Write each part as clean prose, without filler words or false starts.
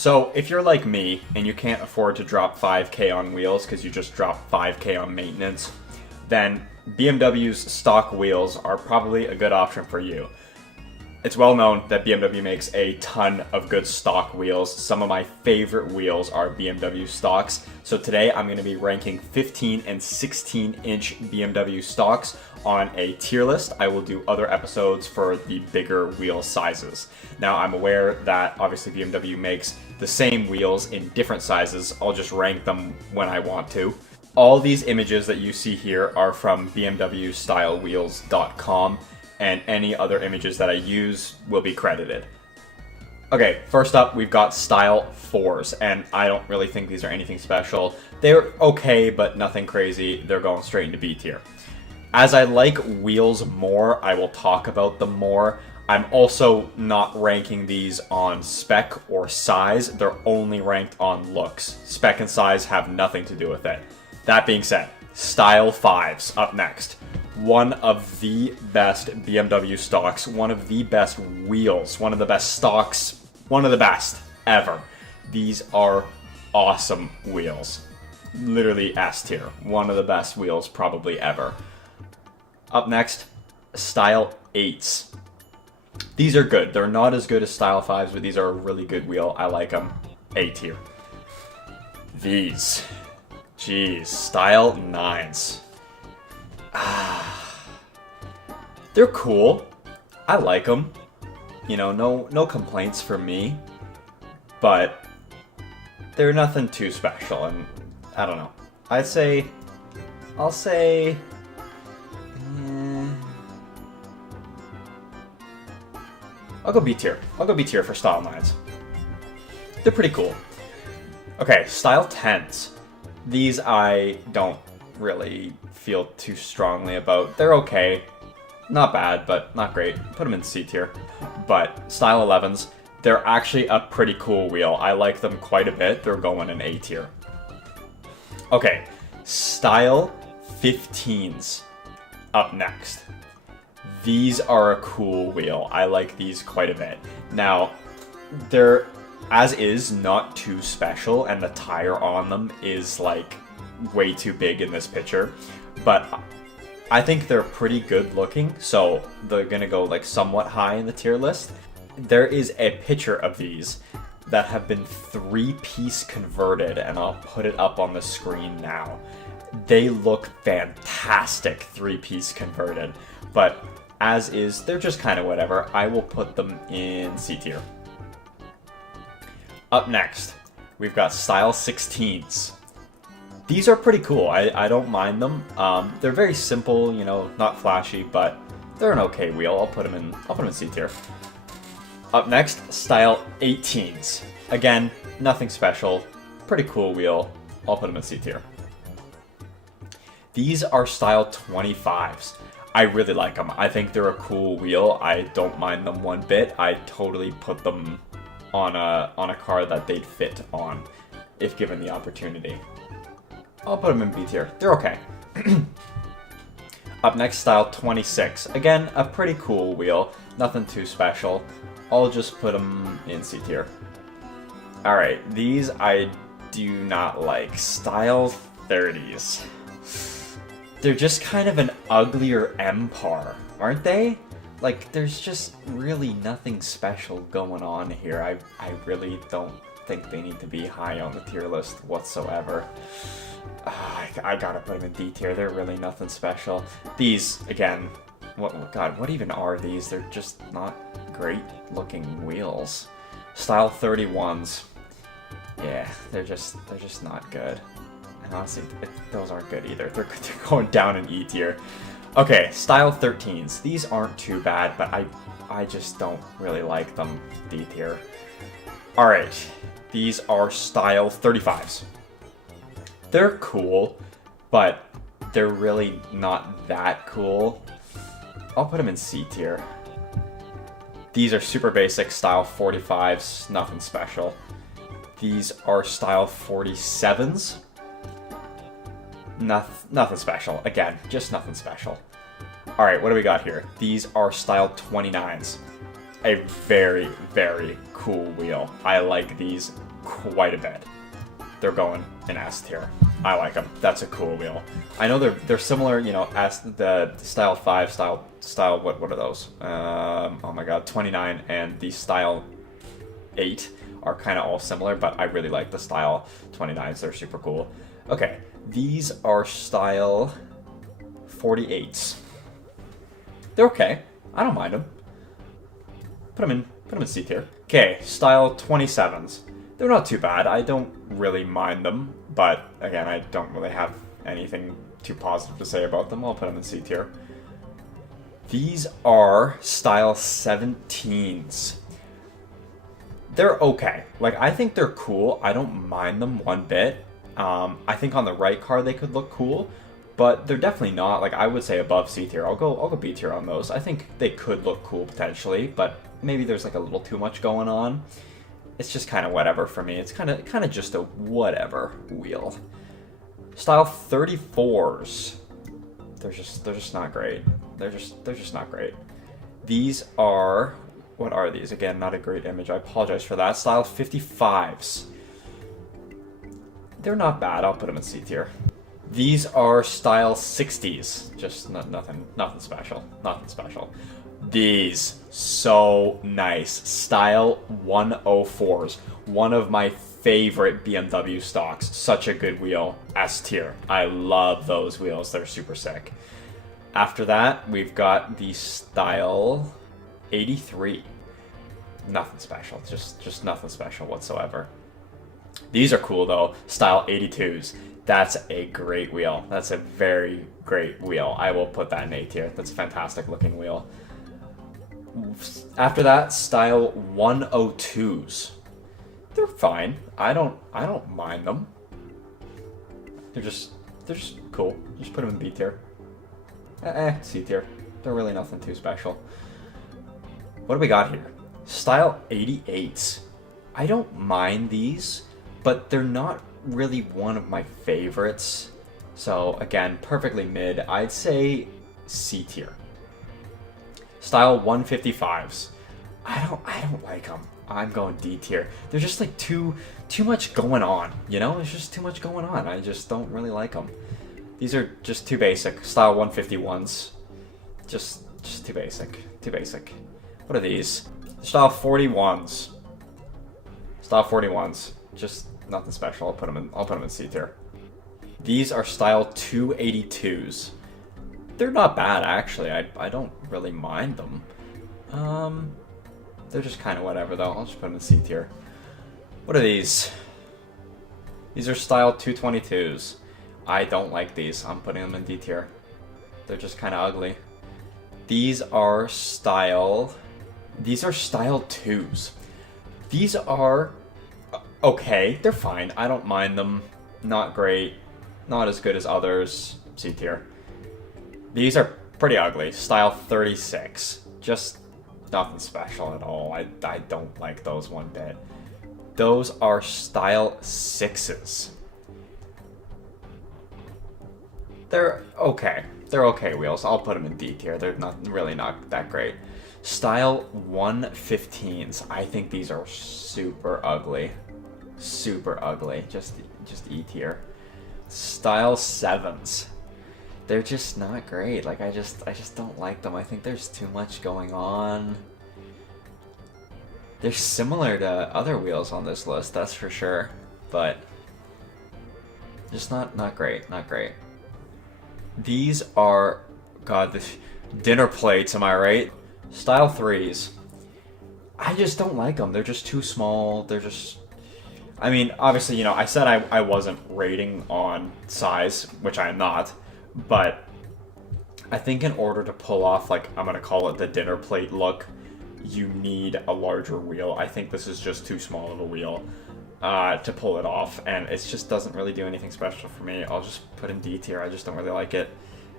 So, if you're like me and you can't afford to drop 5K on wheels because you just drop 5K on maintenance, then BMW's stock wheels are probably a good option for you. It's well known that BMW makes a ton of good stock wheels. Some of my favorite wheels are BMW stocks. So today I'm going to be ranking 15 and 16-inch BMW stocks on a tier list. I will do other episodes for the bigger wheel sizes. Now I'm aware that obviously BMW makes the same wheels in different sizes. I'll just rank them when I want to. All these images that you see here are from bmwstylewheels.com. And any other images that I use will be credited. Okay, first up, we've got Style 4s, and I don't really think these are anything special. They're okay, but nothing crazy. They're going straight into B tier. As I like wheels more, I will talk about them more. I'm also not ranking these on spec or size. They're only ranked on looks. Spec and size have nothing to do with it. That being said, Style 5s up next. One of the best BMW stocks, one of the best wheels, one of the best stocks, one of the best ever. These are awesome wheels. Literally S tier. One of the best wheels probably ever. Up next, Style 8s. These are good. They're not as good as Style 5s, but these are a really good wheel. I like them. A tier. These. Jeez. Style 9s. They're cool. I like them. You know, no complaints from me. But they're nothing too special, and I don't know. I'll say I'll go B tier. I'll go B tier for Style 9s. They're pretty cool. Okay, Style 10s. These I don't really feel too strongly about. They're okay. Not bad, but not great. Put them in C tier. But Style 11s, they're actually a pretty cool wheel. I like them quite a bit. They're going in A tier. Okay, Style 15s up next. These are a cool wheel. I like these quite a bit. Now, they're, as is, not too special, and the tire on them is like way too big in this picture, but I think they're pretty good looking, so they're gonna go like somewhat high in the tier list. There is a picture of these that have been 3-piece converted, and I'll put it up on the screen now. They look fantastic 3-piece converted, but as is, they're just kind of whatever. I will put them in C tier. Up next, we've got Style 16s. These are pretty cool. I don't mind them. They're very simple, you know, not flashy, but they're an okay wheel. I'll put them in C tier. Up next, Style 18s. Again, nothing special. Pretty cool wheel. I'll put them in C tier. These are Style 25s. I really like them. I think they're a cool wheel. I don't mind them one bit. I'd totally put them on a car that they'd fit on if given the opportunity. I'll put them in B tier. They're okay. Up next, Style 26. Again, a pretty cool wheel. Nothing too special. I'll just put them in C tier. Alright, these I do not like. Style 30s. They're just kind of an uglier M-Par, aren't they? Like, there's just really nothing special going on here. I really don't think they need to be high on the tier list whatsoever. I gotta put them in D tier. They're really nothing special. These, again, what even are these? They're just not great looking wheels. Style 31s. Yeah, they're just not good. And honestly, those aren't good either. They're going down in E tier. Okay, Style 13s. These aren't too bad, but I just don't really like them. D tier. Alright, these are Style 35s. They're cool, but they're really not that cool. I'll put them in C tier. These are super basic Style 45s, nothing special. These are Style 47s. Nothing special. Again, just nothing special. Alright, what do we got here? These are Style 29s. A very, very cool wheel. I like these quite a bit. They're going in S tier. I like them. That's a cool wheel. I know they're similar, you know, as the Style 5, Style what are those? Oh my god, 29 and the Style 8 are kind of all similar, but I really like the Style 29s. They're super cool. Okay, these are Style 48s. They're okay. I don't mind them. Put them in C tier. Okay, Style 27s. They're not too bad. I don't really mind them, but again, I don't really have anything too positive to say about them. I'll put them in C tier. These are Style 17s. They're okay. Like, I think they're cool. I don't mind them one bit. I think on the right car they could look cool, but they're definitely not. Like, I would say above C tier. I'll go B tier on those. I think they could look cool potentially, but maybe there's like a little too much going on. It's just kind of whatever for me. It's kind of just a whatever wheel. Style 34s. They're just not great. They're just not great. These are, what are these? Again, not a great image. I apologize for that. Style 55s. They're not bad. I'll put them in C tier. These are Style 60s. Just nothing special. Nothing special. These, so nice. Style 104s. One of my favorite BMW stocks. Such a good wheel. S tier. I love those wheels. They're super sick. After that, we've got the Style 83. Nothing special. Just nothing special whatsoever. These are cool though. Style 82s. That's a great wheel. That's a very great wheel. I will put that in A tier. That's a fantastic looking wheel. After that, Style 102s. They're fine. I don't mind them. They're just cool. Just put them in B tier. C tier. They're really nothing too special. What do we got here? Style 88s. I don't mind these, but they're not really one of my favorites. So again, perfectly mid. I'd say C tier. Style 155s. I don't like them. I'm going D tier. They're just like too much going on, you know? There's just too much going on. I just don't really like them. These are just too basic. Style 151s. Just too basic. Too basic. What are these? Style 41s. Style 41s. Just nothing special. I'll put them in C tier. These are Style 282s. They're not bad, actually. I don't really mind them. They're just kind of whatever, though. I'll just put them in C tier. What are these? These are Style 222s. I don't like these. I'm putting them in D tier. They're just kind of ugly. These are Style 2s. These are okay. They're fine. I don't mind them. Not great. Not as good as others. C tier. These are pretty ugly. Style 36. Just nothing special at all. I don't like those one bit. Those are Style 6s. They're okay. They're okay wheels. I'll put them in D tier. They're really not that great. Style 115s. I think these are super ugly. Super ugly. Just E tier. Style 7s. They're just not great. Like, I just don't like them. I think there's too much going on. They're similar to other wheels on this list, that's for sure. But just not great. Not great. These are, God, the dinner plates, am I right? Style 3s. I just don't like them. They're just too small. They're just... I mean, obviously, you know, I said I wasn't rating on size, which I am not. But I think in order to pull off, like, I'm going to call it the dinner plate look, you need a larger wheel. I think this is just too small of a wheel to pull it off. And it just doesn't really do anything special for me. I'll just put in D tier. I just don't really like it.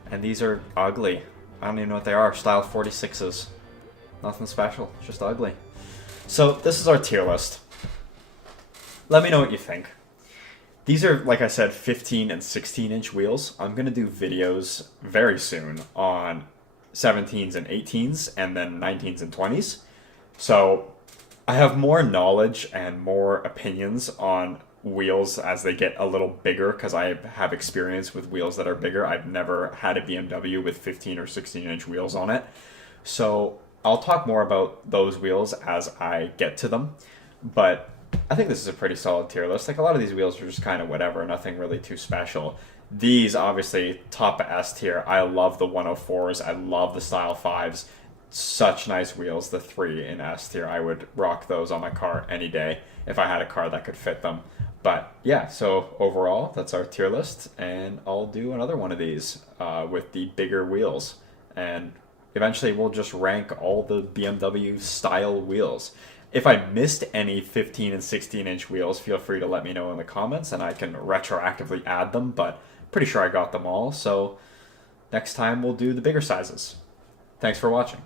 And these are ugly. I don't even know what they are. Style 46s. Nothing special. Just ugly. So this is our tier list. Let me know what you think. These are, like I said, 15 and 16-inch wheels. I'm going to do videos very soon on 17s and 18s, and then 19s and 20s. So I have more knowledge and more opinions on wheels as they get a little bigger because I have experience with wheels that are bigger. I've never had a BMW with 15 or 16-inch wheels on it. So I'll talk more about those wheels as I get to them. But I think this is a pretty solid tier list. Like a lot of these wheels are just kind of whatever, nothing really too special. These obviously top S tier. I love the 104s. I love the Style 5s. Such nice wheels. The 3 in S tier. I would rock those on my car any day if I had a car that could fit them. But yeah, so overall, that's our tier list, and I'll do another one of these with the bigger wheels. And eventually, we'll just rank all the BMW style wheels. If I missed any 15 and 16-inch wheels, feel free to let me know in the comments, and I can retroactively add them, but pretty sure I got them all. So next time, we'll do the bigger sizes. Thanks for watching.